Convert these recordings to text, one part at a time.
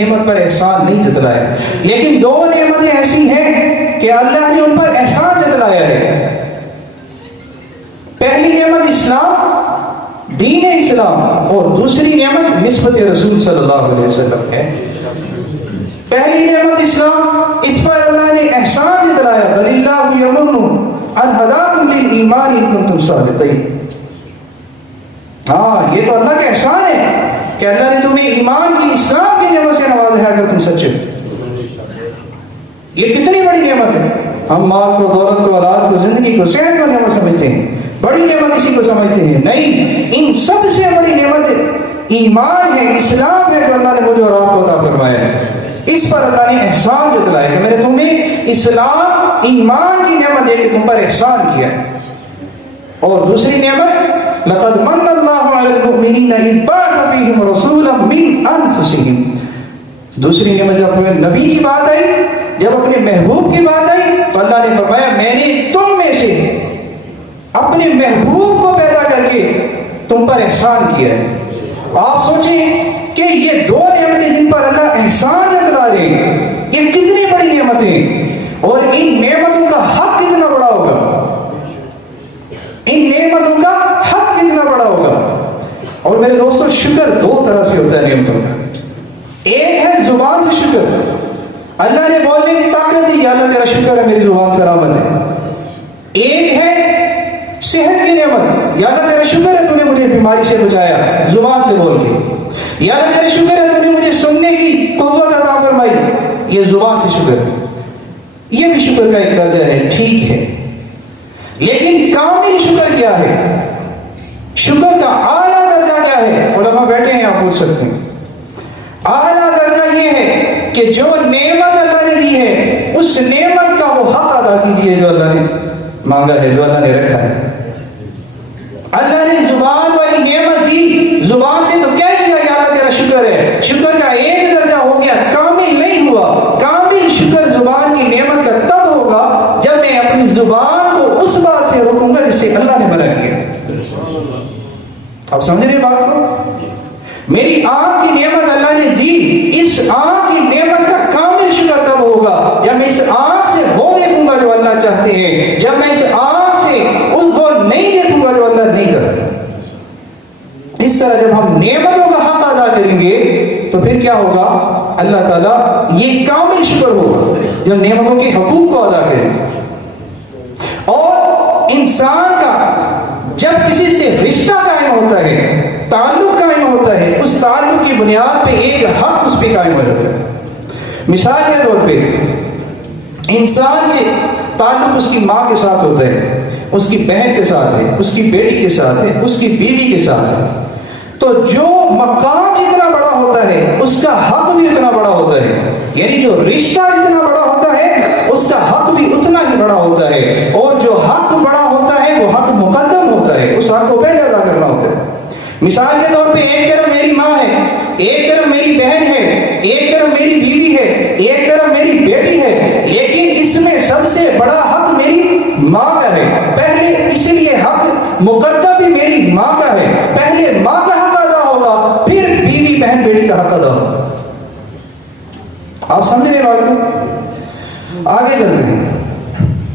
نعمت پر احسان نہیں جتلایا. لیکن دو نعمتیں ایسی ہیں کہ اللہ نے ان پر احسان جتلایا ہے. پہلی نعمت اسلام، دین اسلام، اور دوسری نعمت نسبت رسول صلی اللہ علیہ وسلم ہے. پہلی نعمت اسلام، اس پر اللہ نے احسان جتلایا، بل اللہ یمن ان ہداکم للایمان ان کنتم صادقین. ہاں یہ تو اللہ کا احسان ہے کہ اللہ نے تمہیں ایمان کی، اسلام کی نعمت سے نوازا ہے اگر تم سچے. یہ کتنی بڑی نعمت ہے. ہم مال کو، دولت کو، اولاد کو، زندگی کو، صحت کو نعمت سمجھتے ہیں، بڑی نعمت اسی کو سمجھتے ہیں. نہیں، ان سب سے بڑی نعمت ایمان ہے، اسلام ہے جو اللہ نے مجھے اور آپ کو عطا فرمایا ہے. اس پر اللہ نے احسان جتلایا کہ میں نے تمہیں اسلام، ایمان کی نعمت دے کے تم پر احسان کیا. اور دوسری نعمت، لقد من اللہ علی المؤمنین اذ بعث فیہم رسولا من انفسہم. دوسری نعمت جب اپنے نبی کی بات آئی، جب اپنے محبوب کی بات آئی، تو اللہ نے فرمایا میں نے تم میں سے اپنے محبوب کو پیدا کر کے تم پر احسان کیا ہے. آپ سوچیں کہ یہ دو نعمتیں جن پر اللہ احسان جتلا رہے ہیں، یہ کتنی بڑی نعمتیں، اور ان نعمتوں کا حق کتنا بڑا ہوگا. ان نعمتوں کا حق کتنا بڑا ہوگا. اور میرے دوستو، شکر دو طرح سے ہوتا ہے نعمتوں کا. ایک ہے زبان سے شکر، اللہ نے بولنے کی طاقت دی، اللہ تیرا شکر ہے میری زبان سے رحمت ہے. ایک ہے صحت کی نعمت، یا اللہ تیرا شکر ہے تو نے مجھے بیماری سے بچایا زبان سے بول کے. یا اللہ تیرا شکر ہے تو نے مجھے سننے کی قوت عطا فرمائی، یہ زبان سے شکر ہے. یہ بھی شکر کا ایک درجہ ہے، ٹھیک ہے. لیکن کامل شکر کیا ہے؟ شکر کا اعلیٰ درجہ کیا ہے؟ علماء بیٹھے ہیں، آپ پوچھ سکتے ہیں. اعلیٰ درجہ یہ ہے کہ جو نعمت اللہ نے دی ہے اس نعمت کا وہ حق ادا کیجیے جو اللہ نے مانگا ہے، جو اللہ نے رکھا ہے. اللہ نے زبان والی نعمت دی، زبان سے تو کیا کیا کہ اللہ تیرا شکر ہے. شکر کا ایک درجہ ہو گیا، کامل نہیں ہوا. کامل شکر زبان کی نعمت کا تب ہوگا جب میں اپنی زبان کو اس بات سے روکوں گا جس سے اللہ نے منع کیا. آپ سمجھ رہے بات کو؟ میری آنکھ کی نعمت اللہ نے دی، اس آنکھ کی نعمت کا کامل شکر تب ہوگا جب میں اس آنکھ سے وہ دیکھوں گا جو اللہ چاہتے ہیں، جب میں اس آنکھ سے اس کو نہیں دیکھوں گا جو اللہ نہیں کرتے. اس طرح جب ہم نعمتوں کا حق ادا کریں گے تو پھر کیا ہوگا؟ اللہ تعالیٰ، یہ کامل شکر ہوگا جب نعمتوں کے حقوق کو ادا کریں. اور انسان کا جب کسی سے رشتہ قائم ہوتا ہے، تعلق قائم ہوتا ہے، اس تعلق کی بنیاد پہ ایک حق اس پہ قائم ہو جاتا ہے. مثال کے طور پہ انسان کے تعلق اس کی ماں کے ساتھ ہوتا ہے، اس کی بہن کے ساتھ ہے، اس کی بیٹی کے ساتھ ہے، اس کی بیوی کے ساتھ ہے. تو جو مقام جتنا بڑا ہوتا ہے اس کا حق بھی اتنا بڑا ہوتا ہے. یعنی جو رشتہ جتنا بڑا ہوتا ہے اس کا حق بھی اتنا ہی بڑا ہوتا ہے. اور جو حق بڑا ہوتا ہے وہ حق مقدم ہوتا ہے، اس حق کو پہلے ادا کرنا ہوتا ہے. مثال کے طور پہ ایک طرف میری ماں ہے، ایک طرف میری بہن ہے، ایک طرف میری بیوی ہے، ایک طرف میری بیٹی ہے. لیکن اس میں سب سے بڑا حق میری ماں کا ہے. پہلے اس لیے حق مقدم بھی میری ماں کا ہے. پہلے ماں کا حق ادا ہوگا، پھر بیوی بہن بیٹی کا حق ادا ہوگا. آپ سمجھ رہے بات کو؟ آگے چلتے ہیں.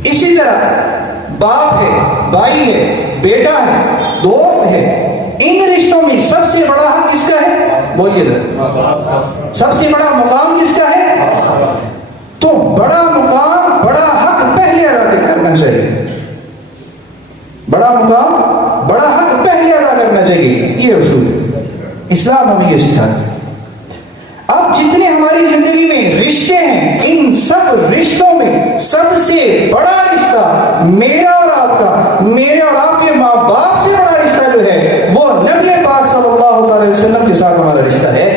اسی طرح باپ ہے، بھائی ہے، بیٹا ہے، دوست ہے. ان رشتوں میں سب سے بڑا حق کس کا ہے؟ بولیے ذرا. سب سے بڑا مقام کس کا ہے؟ تو بڑا مقام، بڑا حق پہلے ادا کرنا چاہیے. بڑا مقام، بڑا حق پہلے ادا کرنا چاہیے. یہ اصول ہے، اسلام ہمیں یہ سکھاتا ہے. اب جتنے ہماری زندگی میں رشتے ہیں، ان سب رشتوں میں سب سے بڑا رشتہ میرا اور آپ کا، میرے اور آپ کے ماں باپ سے بڑا رشتہ جو ہے وہ نبی پاک صلی اللہ علیہ وسلم کے ساتھ ہمارا رشتہ ہے.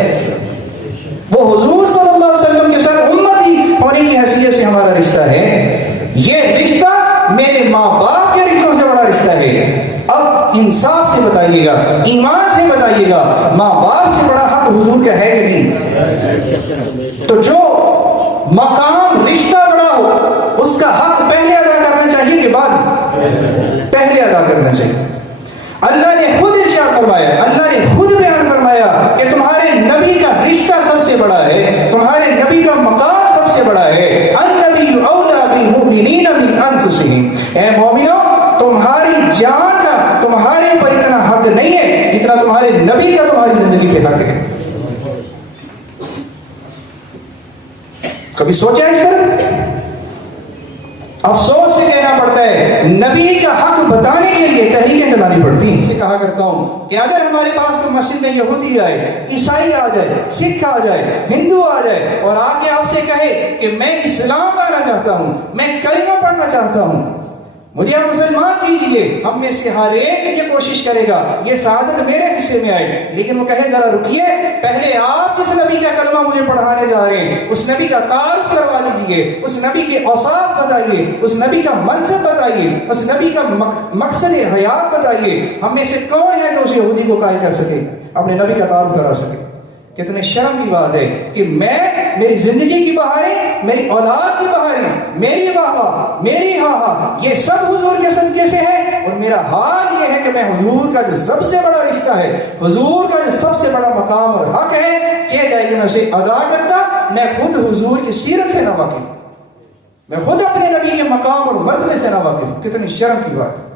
وہ حضور صلی اللہ علیہ وسلم کے ساتھ امتی ہونے کی حیثیت سے ہمارا رشتہ ہے. یہ رشتہ میرے ماں باپ کے رشتوں سے بڑا رشتہ ہے. اب انصاف سے بتائیے گا، ایمان سے بتائیے گا، ماں باپ سے بڑا حق حضور کا ہے کہ نہیں؟ تو جو مقام رشتہ بڑا ہو اس کا حق پہلے ادا کرنا چاہیے کہ بعد؟ پہلے ادا کرنا چاہیے. اللہ نے خود ارشاد فرمایا، اللہ نے خود بیان فرمایا کہ تمہارے نبی کا رشتہ سب سے بڑا ہے. جتنا تمہارے نبی کا تمہاری زندگی پہ حق ہے. کبھی سوچا اس طرح؟ افسوس سے کہنا پڑتا ہے نبی کا حق بتانے کے لیے تحریکیں چلانی پڑتی ہیں. کہا کرتا ہوں کہ اگر ہمارے پاس کوئی مسجد میں یہودی آئے، عیسائی آ جائے، سکھ آ جائے، ہندو آ جائے اور آ کے آپ سے کہے کہ میں اسلام آنا چاہتا ہوں، میں کلمہ پڑھنا چاہتا ہوں، مجھے آپ مسلمان کیجیے، ہم میں سے ہر ایک یہ کوشش کرے گا یہ سعادت میرے حصے میں آئے، لیکن وہ کہے ذرا رکیے، پہلے آپ جس نبی کا کلمہ مجھے پڑھانے جا رہے ہیں اس نبی کا تعارف کروا دیجیے، اس نبی کے اوصاف بتائیے، اس نبی کا منصب بتائیے، اس نبی کا مقصد حیات بتائیے. ہم میں سے کون ہے جو اس یہودی کو قائل کر سکے، اپنے نبی کا تعارف کرا سکے؟ کتنے شرم کی بات ہے کہ میں میری زندگی کی بہاریں، میری اولاد کی بہاریں، میری واہ میری ہاں یہ سب حضور کے صدقے سے ہے، اور میرا حال یہ ہے کہ میں حضور کا جو سب سے بڑا رشتہ ہے، حضور کا جو سب سے بڑا مقام اور حق ہے، چاہے جائے کہ میں اسے ادا کرتا، میں خود حضور کی سیرت سے نہ واقف، میں خود اپنے نبی کے مقام اور مرتبے سے نہ واقف. کتنی شرم کی بات ہے.